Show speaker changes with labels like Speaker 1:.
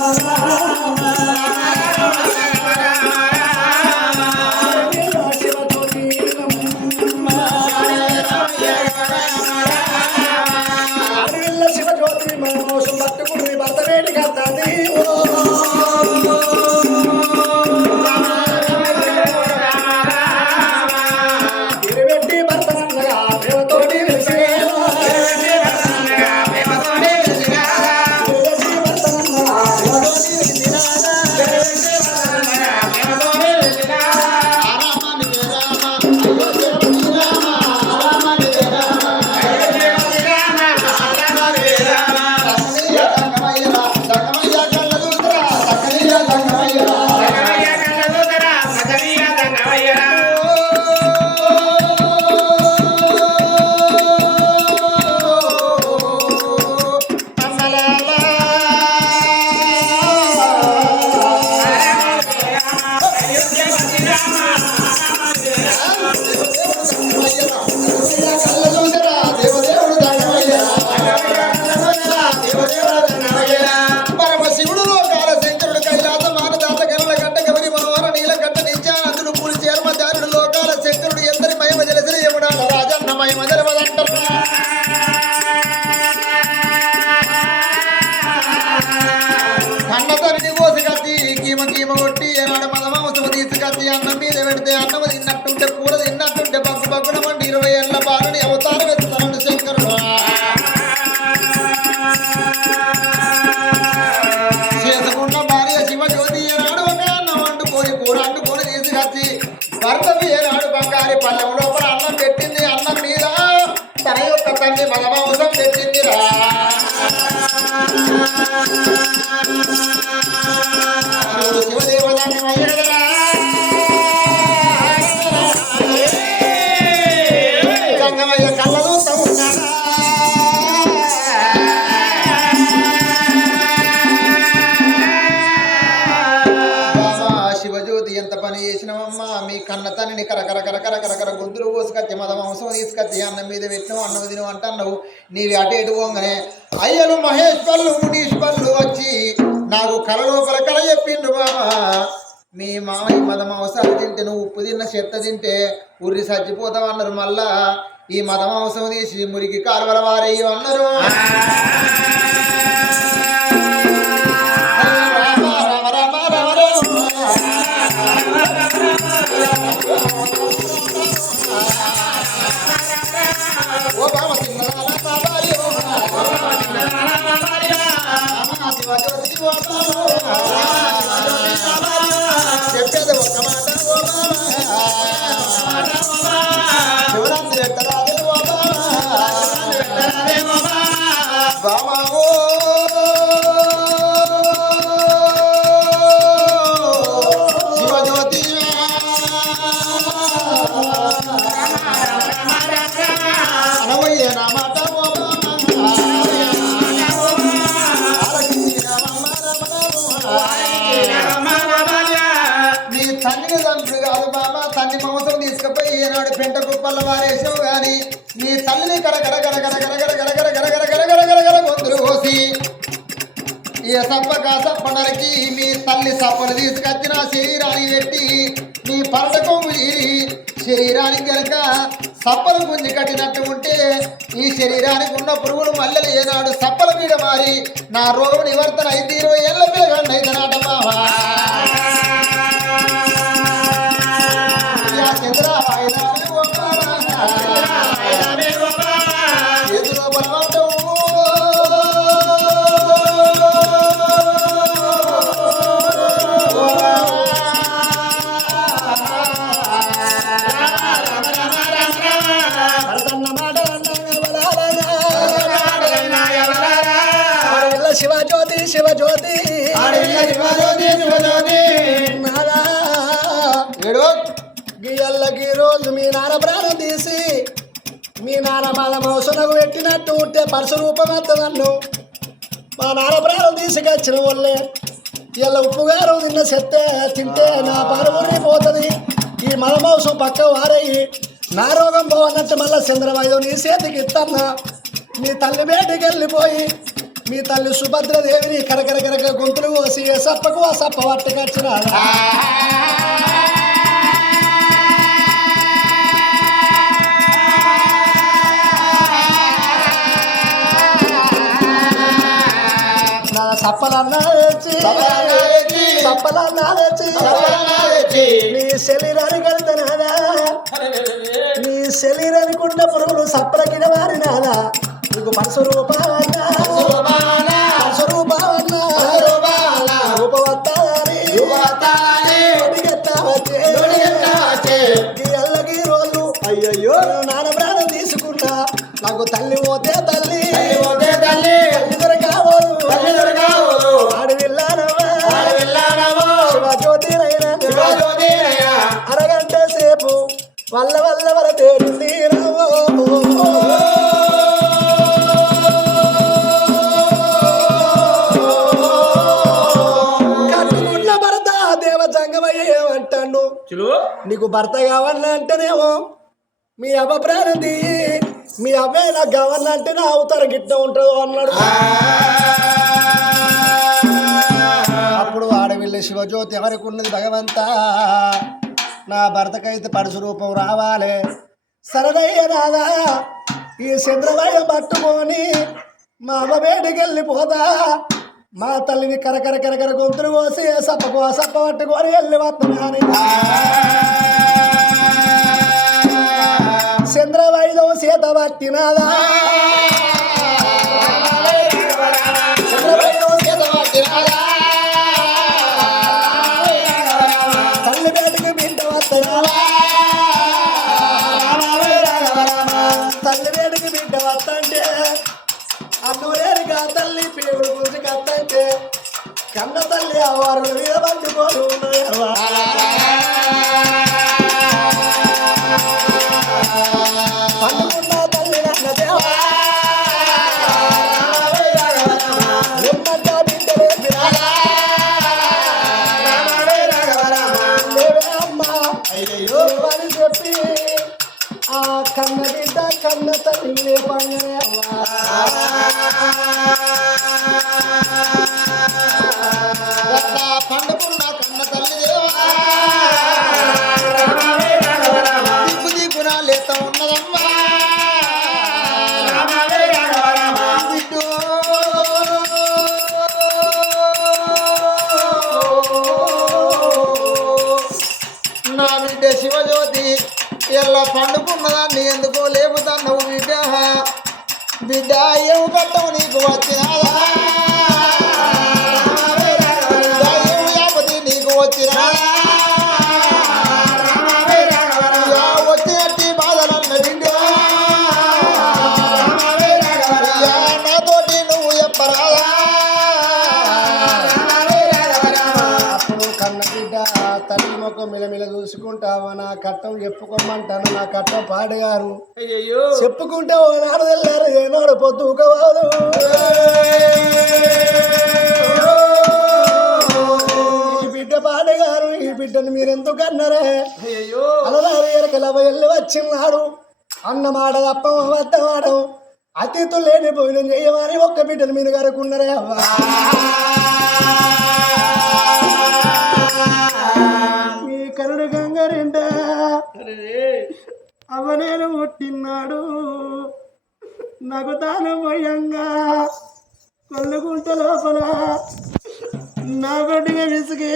Speaker 1: శివజ్యోతి
Speaker 2: తల్లిని కరకర కరకర కరకర గొంతులు కోసుకొచ్చి మద మాంసం తీసుకొచ్చి అన్నం మీద పెట్టినావు అన్నం తిను అంటున్నావు. నీవి అటు ఎటు పోగానే అయ్యలు మహేశ్వర్లు మునీశ్వర్లు వచ్చి నాకు కలలోపల కల చెప్పిండ్రు బాబా మీ మామయ్య మదమాంసాలు తింటే నువ్వు ఉప్పు తిన్న చెత్త తింటే ఉర్రి చచ్చిపోతావు అన్నారు మళ్ళా. ఈ మద మాంసం తీసి మురికి కాలువల అన్నారు తల్లిని తండ్రి కాదు బాబా తల్లి మాంసం తీసుకుపోయి ఏనాడు పెంట కుప్పల్ల వారేసావు గాని నీ తల్లిని కరకర కరకర కరకర కరకర కరకర కరకర కరకర గొంతులు కోసి ఈ సప్ప కాసప్ప మీ తల్లి సప్పను తీసుకొచ్చి నా శరీరాన్ని పెట్టి నీ పరట తీరి శరీరానికి కనుక సప్పలు గుంజి కట్టినట్టు ఉంటే ఈ శరీరానికి ఉన్న పురుగులు మల్లెలు ఏనాడు సప్పల పీడ మారి నా రోగం నివర్తన అయితే ఇరవై ఏళ్ళ పిల్లగా అయితే నాట
Speaker 1: ఈరోజు రోజు మీ నాన్న ప్రాణం తీసి మీ నాన్న మన మోసనకు పెట్టినట్టు ఉంటే పరశు రూపం నన్ను మా నాన్న ప్రాణం తీసుకొచ్చిన వాళ్ళే ఇలా ఉప్పుగారు నిన్న చెత్తే తింటే నా పరువురి పోతుంది ఈ మలమోసం పక్క వారయ్యి నా రోగం పోవాలంటే మళ్ళీ చంద్రవాయువు నీ చేతికి ఇత్తన్నా. మీ తల్లి బయటికి వెళ్ళిపోయి మీ తల్లి సుభద్రదేవిని కరకర కరకర గొంతులు కోసి ఏ సప్పకు ఆ సప్ప పట్టుకొచ్చినారా సప్పలన్నా తెచ్చి నీ శరీరాన్ని నీ శరీరానికి ఉన్న పురుగులు సప్పల కింద మారినాదా నీకు మనసు రూపావన్నా మనసు రూపావన్నా రూపవత్తాని? అయ్యయ్యో నాన్న ప్రాణం తీసుకున్నా. నాకు తల్లి పోతే తల్లి. నీకు భర్త కావాలని అంటేనేమో మీ అవ్వ ప్రాణం తీయి మీ అవ్వే నాకు కావాలంటే నా అవుతారు గిట్ట ఉంటుందో అన్నాడు. అప్పుడు ఆడవిల్లి శివజ్యోతి ఎవరికి ఉన్నది భగవంతా? నా భర్తకైతే పరుసు రూపం రావాలి. సరదయ్య రాదా ఈ చంద్రమయ్య పట్టుకొని మా అమ్మ వేడికి వెళ్ళిపోదా మా తల్లిని కరకర కరకర గొంతులు కోసి సప్పకు ఆ సప్ప పట్టుకొని వెళ్ళి వస్తున్నాను. గురించి కన్న తల్లి అవారు మీద పట్టుకోను కన్న బిడ్డ కన్న తల్లి లేపంగానే అవ్వా.
Speaker 2: బిడ్డ ఏమి కట్టవు నీకు వచ్చినాదా ఏమి యాపతి నీకు వచ్చినాదా వచ్చినట్టి బాధలన్న బిడ్డ నాతోటి నువ్వు చెప్పరాదా
Speaker 1: ముఖం మిలమిల చూసుకుంటావా నా కట్టం చెప్పుకోమంటాను నా కట్టం పాడగారు. చెప్పుకుంటే ఓ నాడు వెళ్ళారు ఏనాడు పొద్దు కావాలి ఈ బిడ్డ పాడగారు ఈ బిడ్డను మీరు ఎందుకు అన్నారే అలలారు ఎరకల వెళ్ళి వచ్చినాడు. అన్న మాట తప్ప వద్ద వాడం అతిథులు లేని భోజనం చేయమని ఒక్క బిడ్డను మీరు కరుకున్నారే అవ్వా. అవనేను పుట్టినాడు నాకు తాను పోయంగా. కొల్లుకుంట లోపల నా గొడ్డుగా విసిగి